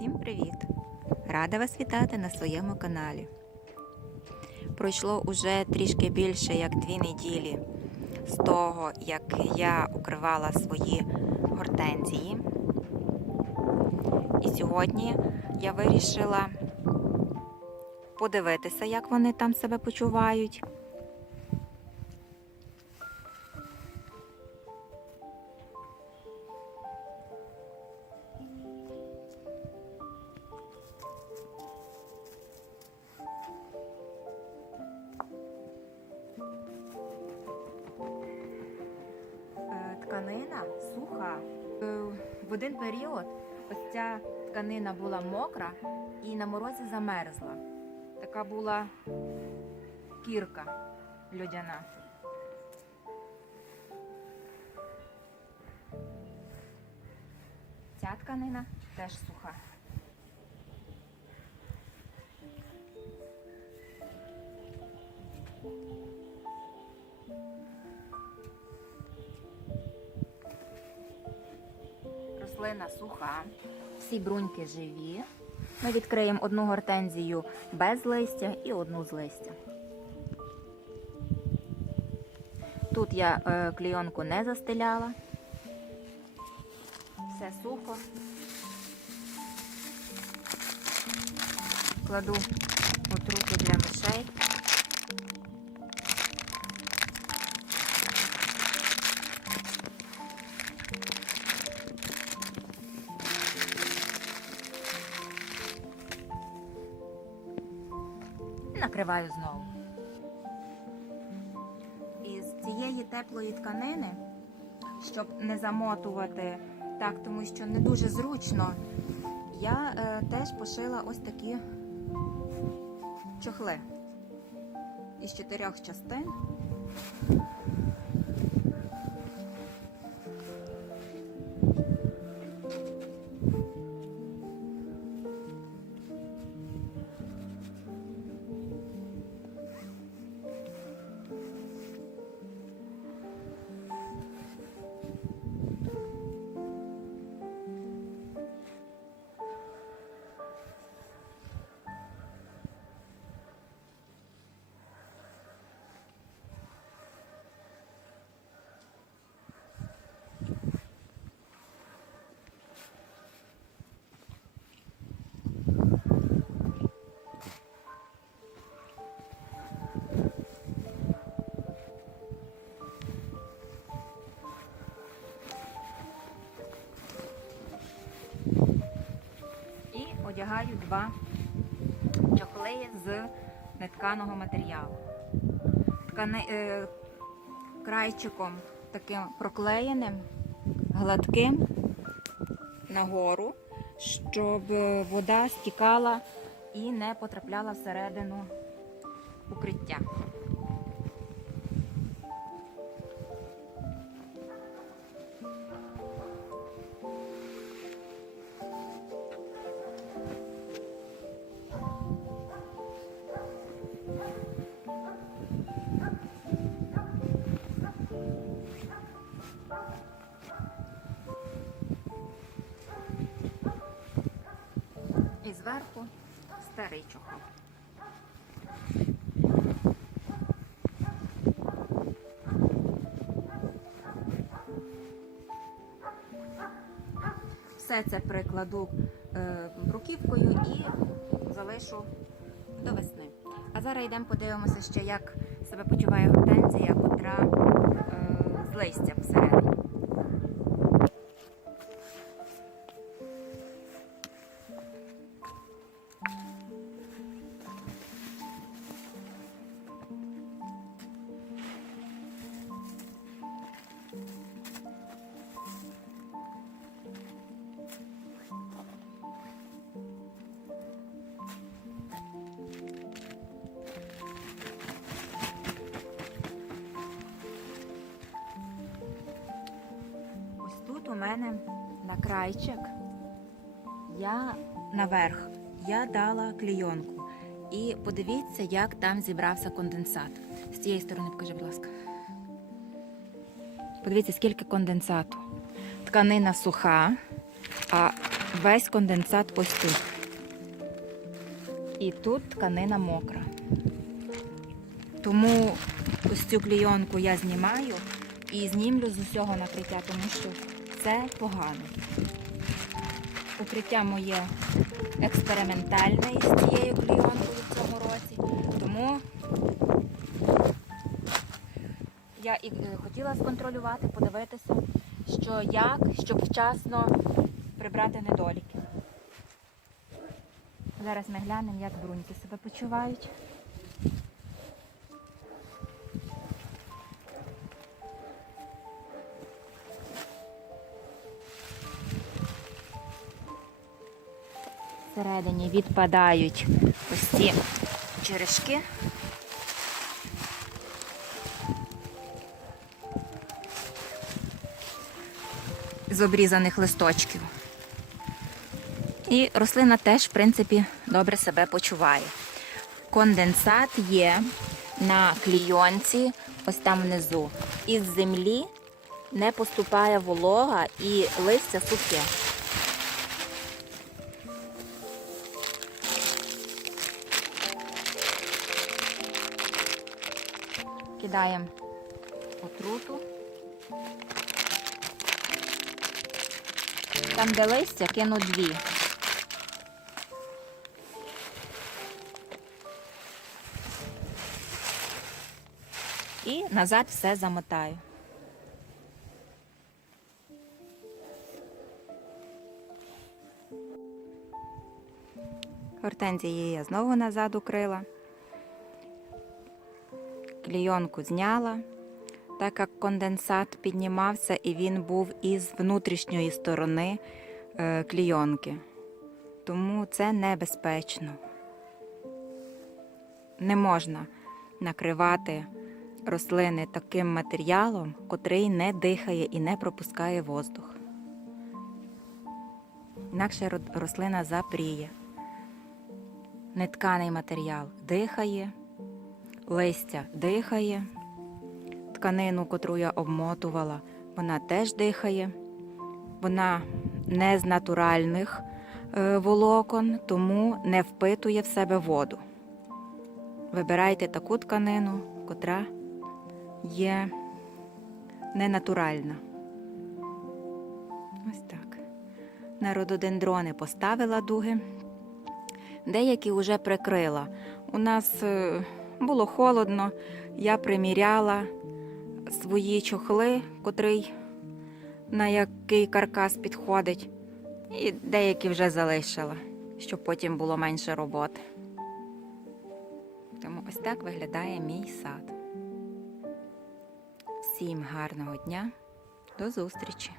Всім привіт! Рада вас вітати на своєму каналі. Пройшло уже трішки більше як дві неділі з того, як я укривала свої гортензії. І сьогодні я вирішила подивитися, як вони там себе почувають. Суха. Е, В один період ось ця тканина була мокра і на морозі замерзла. Така була кірка людяна. Ця тканина теж суха. Рослина суха, всі бруньки живі. Ми відкриємо одну гортензію без листя і одну з листя. Тут я е, клійонку не застеляла. Все сухо. Кладу отруту для мишей. Накриваю знову. Із цієї теплої тканини, щоб не замотувати так, тому що не дуже зручно, я е, теж пошила ось такі чохли із чотирьох частин. І одягаю два чохли з нетканого матеріалу. Ткани, е, крайчиком таким проклеєним, гладким нагору, щоб вода стікала і не потрапляла всередину укриття. Зверху старий чохол. Все це прикладу руківкою бруківкою і залишу до весни. А зараз йдемо подивимося ще, як себе почуває гортензія, котра е, з листя всередині. Мене на крайчик я наверх я дала клійонку. І подивіться, як там зібрався конденсат. З цієї сторони покажи, будь ласка. Подивіться, скільки конденсату. Тканина суха, а весь конденсат ось тут. І тут тканина мокра. Тому ось цю клійонку я знімаю і знімлю з усього накриття, тому що це погано. Укриття моє експериментальне із цією клійонкою в цьому році. Тому я і е, хотіла сконтролювати, подивитися, що як, щоб вчасно прибрати недоліки. Зараз ми глянемо, як бруньки себе почувають. Всередині відпадають ось ці черешки. З обрізаних листочків. І рослина теж, в принципі, добре себе почуває. Конденсат є на клійонці, ось там внизу. Із землі не поступає волога і листя сухе. Кидаємо отруту. Там, де листя, кину дві. І назад все замотаю. Гортензії я знову назад укрила. Клійонку зняла, так як конденсат піднімався і він був із внутрішньої сторони е, клійонки. Тому це небезпечно. Не можна накривати рослини таким матеріалом, котрий не дихає і не пропускає воздух. Інакше рослина запріє. Нетканий матеріал дихає, листя дихає, тканину, котру я обмотувала, вона теж дихає. Вона не з натуральних е, волокон, тому не впитує в себе воду. Вибирайте таку тканину, котра є ненатуральна. Ось так. На рододендрони поставила дуги. Деякі вже прикрила. У нас е, було холодно, я приміряла свої чохли, котрий на який каркас підходить, і деякі вже залишила, щоб потім було менше роботи. Тому ось так виглядає мій сад. Всім гарного дня, до зустрічі!